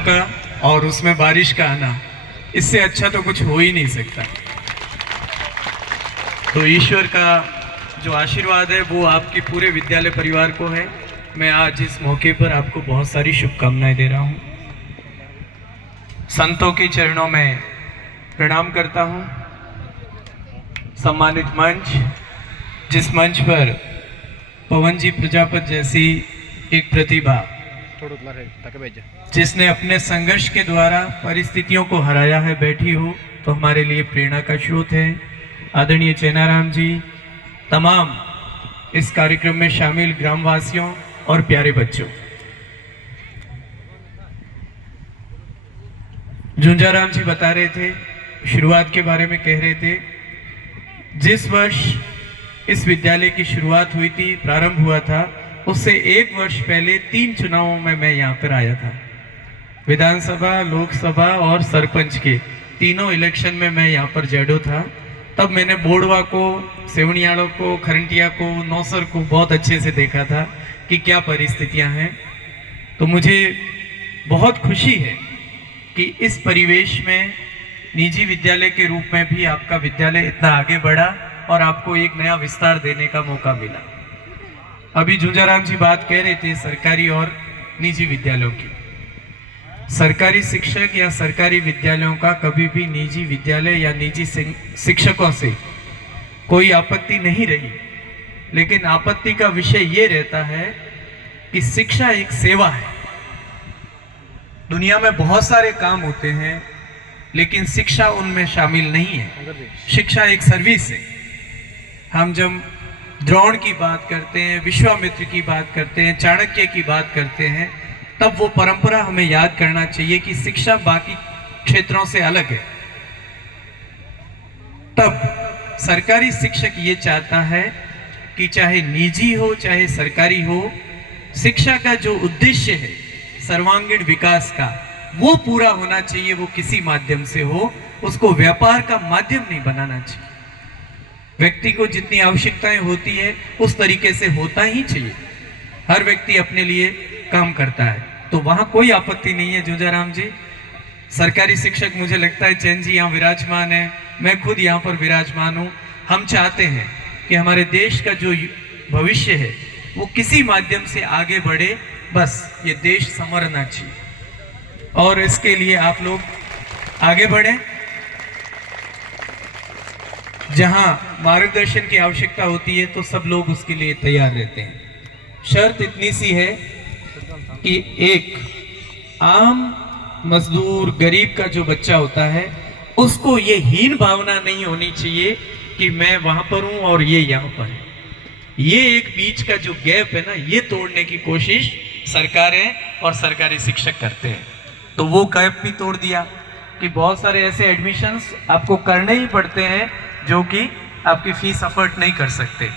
का और उसमें बारिश का आना, इससे अच्छा तो कुछ हो ही नहीं सकता। तो ईश्वर का जो आशीर्वाद है वो आपके पूरे विद्यालय परिवार को है। मैं आज इस मौके पर आपको बहुत सारी शुभकामनाएं दे रहा हूँ। संतों के चरणों में प्रणाम करता हूँ। सम्मानित मंच, जिस मंच पर पवन जी प्रजापत जैसी एक प्रतिभा, जिसने अपने संघर्ष के द्वारा परिस्थितियों को हराया है, बैठी हो, तो हमारे लिए प्रेरणा का स्रोत है। आदरणीय चेनाराम जी, तमाम इस कार्यक्रम में शामिल ग्रामवासियों और प्यारे बच्चों, झुंझाराम जी बता रहे थे, शुरुआत के बारे में कह रहे थे, जिस वर्ष इस विद्यालय की शुरुआत हुई थी, प्रारंभ हुआ था, उससे एक वर्ष पहले 3 चुनावों में मैं यहाँ पर आया था। विधानसभा, लोकसभा और सरपंच के तीनों इलेक्शन में मैं यहाँ पर जैडो था। तब मैंने बोड़वा को, सेवनियाड़ों को, खरंटिया को, नौसर को बहुत अच्छे से देखा था कि क्या परिस्थितियाँ हैं। तो मुझे बहुत खुशी है कि इस परिवेश में निजी विद्यालय के रूप में भी आपका विद्यालय इतना आगे बढ़ा और आपको एक नया विस्तार देने का मौका मिला। अभी झुंझाराम जी बात कह रहे थे सरकारी और निजी विद्यालयों की। सरकारी शिक्षक या सरकारी विद्यालयों का कभी भी निजी विद्यालय या निजी शिक्षकों से कोई आपत्ति नहीं रही, लेकिन आपत्ति का विषय ये रहता है कि शिक्षा एक सेवा है। दुनिया में बहुत सारे काम होते हैं, लेकिन शिक्षा उनमें शामिल नहीं है। शिक्षा एक सर्विस है। हम जब द्रोण की बात करते हैं, विश्वामित्र की बात करते हैं, चाणक्य की बात करते हैं, तब वो परंपरा हमें याद करना चाहिए कि शिक्षा बाकी क्षेत्रों से अलग है। तब सरकारी शिक्षक ये चाहता है कि चाहे निजी हो चाहे सरकारी हो, शिक्षा का जो उद्देश्य है सर्वांगीण विकास का, वो पूरा होना चाहिए। वो किसी माध्यम से हो, उसको व्यापार का माध्यम नहीं बनाना चाहिए। व्यक्ति को जितनी आवश्यकताएं होती है उस तरीके से होता ही चाहिए। हर व्यक्ति अपने लिए काम करता है, तो वहां कोई आपत्ति नहीं है। झुंझाराम जी, सरकारी शिक्षक, मुझे लगता है चैन जी यहाँ विराजमान है, मैं खुद यहाँ पर विराजमान हूँ। हम चाहते हैं कि हमारे देश का जो भविष्य है वो किसी माध्यम से आगे बढ़े, बस ये देश संवरना चाहिए और इसके लिए आप लोग आगे बढ़ें। जहां मार्गदर्शन की आवश्यकता होती है तो सब लोग उसके लिए तैयार रहते हैं। शर्त इतनी सी है कि एक आम मजदूर, गरीब का जो बच्चा होता है, उसको ये हीन भावना नहीं होनी चाहिए कि मैं वहां पर हूं और ये यहाँ पर है। ये एक बीच का जो गैप है ना, ये तोड़ने की कोशिश सरकारें और सरकारी शिक्षक करते हैं। तो वो गैप भी तोड़ दिया कि बहुत सारे ऐसे एडमिशन्स आपको करने ही पड़ते हैं जो कि आपकी फीस अफोर्ड नहीं कर सकते।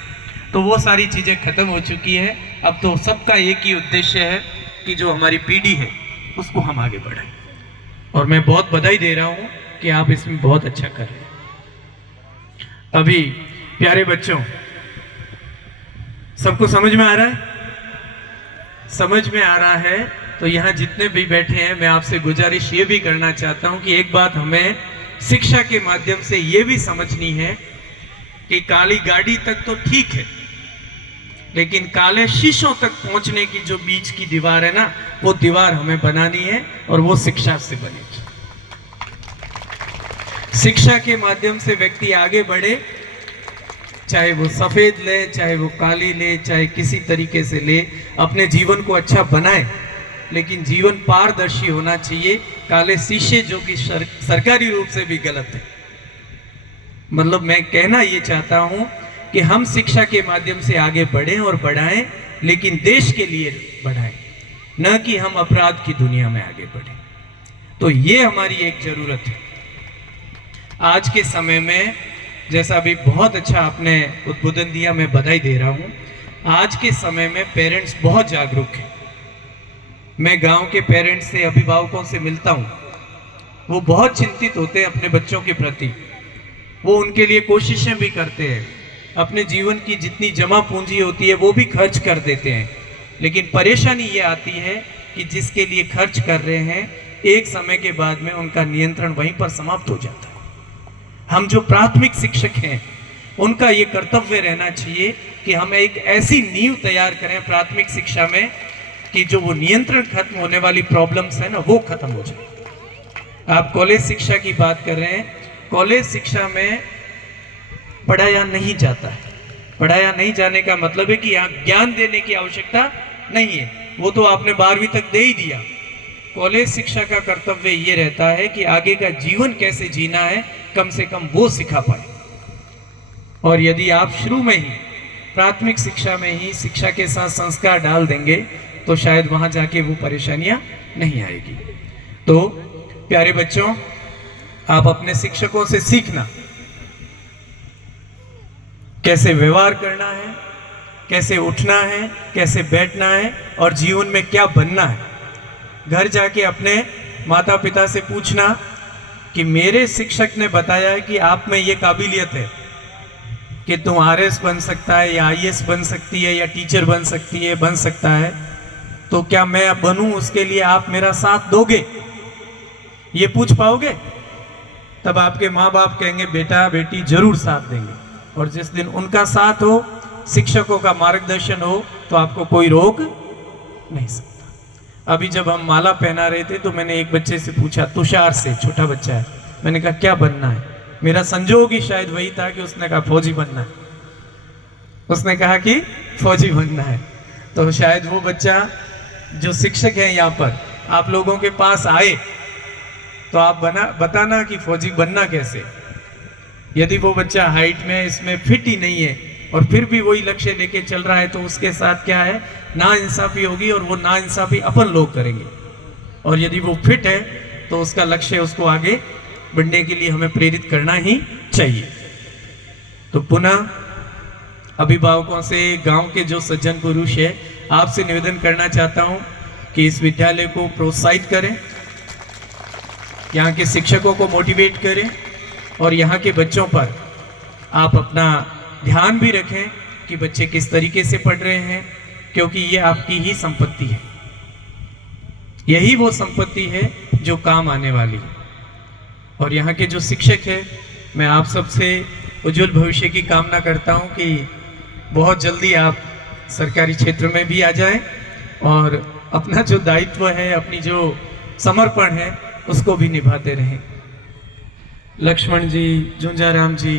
तो वो सारी चीज़ें खत्म हो चुकी है। अब तो सबका एक ही उद्देश्य है कि जो हमारी पीढ़ी है उसको हम आगे बढ़ाएं। और मैं बहुत बधाई दे रहा हूँ कि आप इसमें बहुत अच्छा कर रहे हैं। अभी प्यारे बच्चों, सबको समझ में आ रहा है? समझ में आ रहा है तो यहाँ जितने भी बैठे हैं, मैं आपसे गुजारिश ये भी करना चाहता हूँ कि एक बात हमें शिक्षा के माध्यम से ये भी समझनी है कि काली गाड़ी तक तो ठीक है, लेकिन काले शीशों तक पहुंचने की जो बीच की दीवार है ना, वो दीवार हमें बनानी है और वो शिक्षा से बनेगी। शिक्षा के माध्यम से व्यक्ति आगे बढ़े, चाहे वो सफेद ले, चाहे वो काली ले, चाहे किसी तरीके से ले, अपने जीवन को अच्छा बनाए, लेकिन जीवन पारदर्शी होना चाहिए। काले शीशे जो कि सरकारी रूप से भी गलत है। मतलब मैं कहना ये चाहता हूं कि हम शिक्षा के माध्यम से आगे बढ़ें और बढ़ाएं, लेकिन देश के लिए बढ़ाएं, न कि हम अपराध की दुनिया में आगे बढ़ें। तो ये हमारी एक जरूरत है आज के समय में। जैसा अभी बहुत अच्छा आपने उद्बोधन दिया, मैं बधाई दे रहा हूं। आज के समय में पेरेंट्स बहुत जागरूक हैं। मैं गांव के पेरेंट्स से, अभिभावकों से मिलता हूं, वो बहुत चिंतित होते हैं अपने बच्चों के प्रति। वो उनके लिए कोशिशें भी करते हैं, अपने जीवन की जितनी जमा पूंजी होती है वो भी खर्च कर देते हैं। लेकिन परेशानी ये आती है कि जिसके लिए खर्च कर रहे हैं एक समय के बाद में उनका नियंत्रण वहीं पर समाप्त हो जाता है। हम जो प्राथमिक शिक्षक हैं उनका ये कर्तव्य रहना चाहिए कि हम एक ऐसी नींव तैयार करें प्राथमिक शिक्षा में कि जो वो नियंत्रण खत्म होने वाली प्रॉब्लम्स है ना, वो खत्म हो जाए। आप कॉलेज शिक्षा की बात कर रहे हैं, कॉलेज शिक्षा में पढ़ाया नहीं जाता है। पढ़ाया नहीं जाने का मतलब है कि यहाँ ज्ञान देने की आवश्यकता नहीं है, वो तो आपने 12वीं तक दे ही दिया। कॉलेज शिक्षा का कर्तव्य ये रहता है कि आगे का जीवन कैसे जीना है, कम से कम वो सिखा पाए। और यदि आप शुरू में ही प्राथमिक शिक्षा में ही शिक्षा के साथ संस्कार डाल देंगे तो शायद वहां जाके वो परेशानियां नहीं आएगी। तो प्यारे बच्चों, आप अपने शिक्षकों से सीखना कैसे व्यवहार करना है, कैसे उठना है, कैसे बैठना है और जीवन में क्या बनना है। घर जाके अपने माता पिता से पूछना कि मेरे शिक्षक ने बताया है कि आप में ये काबिलियत है कि तुम आरएस बन सकता है या आईएएस बन सकती है या टीचर बन सकती है, बन सकता है, तो क्या मैं बनूं उसके लिए आप मेरा साथ दोगे? ये पूछ पाओगे? तब आपके माँ बाप कहेंगे बेटा बेटी जरूर साथ देंगे। और जिस दिन उनका साथ हो, शिक्षकों का मार्गदर्शन हो, तो आपको कोई रोक नहीं सकता। अभी जब हम माला पहना रहे थे तो मैंने एक बच्चे से पूछा, तुषार से, छोटा बच्चा है, मैंने कहा क्या बनना है? मेरा संजोग ही शायद वही था कि उसने कहा फौजी बनना है। उसने कहा कि फौजी बनना है। तो शायद वो बच्चा जो शिक्षक है यहाँ पर आप लोगों के पास आए तो आप बताना कि फौजी बनना कैसे। यदि वो बच्चा हाइट में इसमें फिट ही नहीं है और फिर भी वही लक्ष्य लेके चल रहा है तो उसके साथ क्या है, नाइंसाफी होगी और वो नाइंसाफी अपन लोग करेंगे। और यदि वो फिट है तो उसका लक्ष्य उसको आगे बढ़ने के लिए हमें प्रेरित करना ही चाहिए। तो पुनः अभिभावकों से, गांव के जो सज्जन पुरुष है, आपसे निवेदन करना चाहता हूं कि इस विद्यालय को प्रोत्साहित करें, यहाँ के शिक्षकों को मोटिवेट करें और यहाँ के बच्चों पर आप अपना ध्यान भी रखें कि बच्चे किस तरीके से पढ़ रहे हैं, क्योंकि ये आपकी ही संपत्ति है। यही वो संपत्ति है जो काम आने वाली है। और यहाँ के जो शिक्षक हैं, मैं आप सबसे उज्जवल भविष्य की कामना करता हूँ कि बहुत जल्दी आप सरकारी क्षेत्र में भी आ जाएं और अपना जो दायित्व है, अपनी जो समर्पण है, उसको भी निभाते रहें। लक्ष्मण जी, झुंझाराम जी,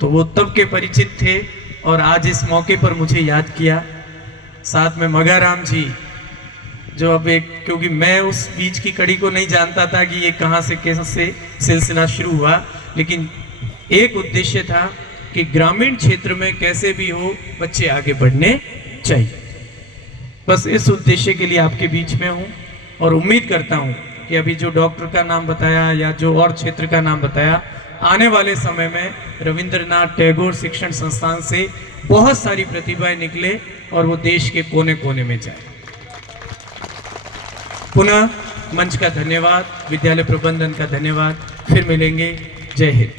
तो वो तब के परिचित थे और आज इस मौके पर मुझे याद किया। साथ में मगाराम जी, जो अब एक, क्योंकि मैं उस बीच की कड़ी को नहीं जानता था कि ये कहाँ से कैसे सिलसिला शुरू हुआ, लेकिन एक उद्देश्य था कि ग्रामीण क्षेत्र में कैसे भी हो बच्चे आगे बढ़ने चाहिए। बस इस उद्देश्य के लिए आपके बीच में हूँ और उम्मीद करता हूँ कि अभी जो डॉक्टर का नाम बताया या जो और क्षेत्र का नाम बताया, आने वाले समय में रविंद्रनाथ टैगोर शिक्षण संस्थान से बहुत सारी प्रतिभाएं निकले और वो देश के कोने कोने में जाए। पुनः मंच का धन्यवाद, विद्यालय प्रबंधन का धन्यवाद। फिर मिलेंगे। जय हिंद।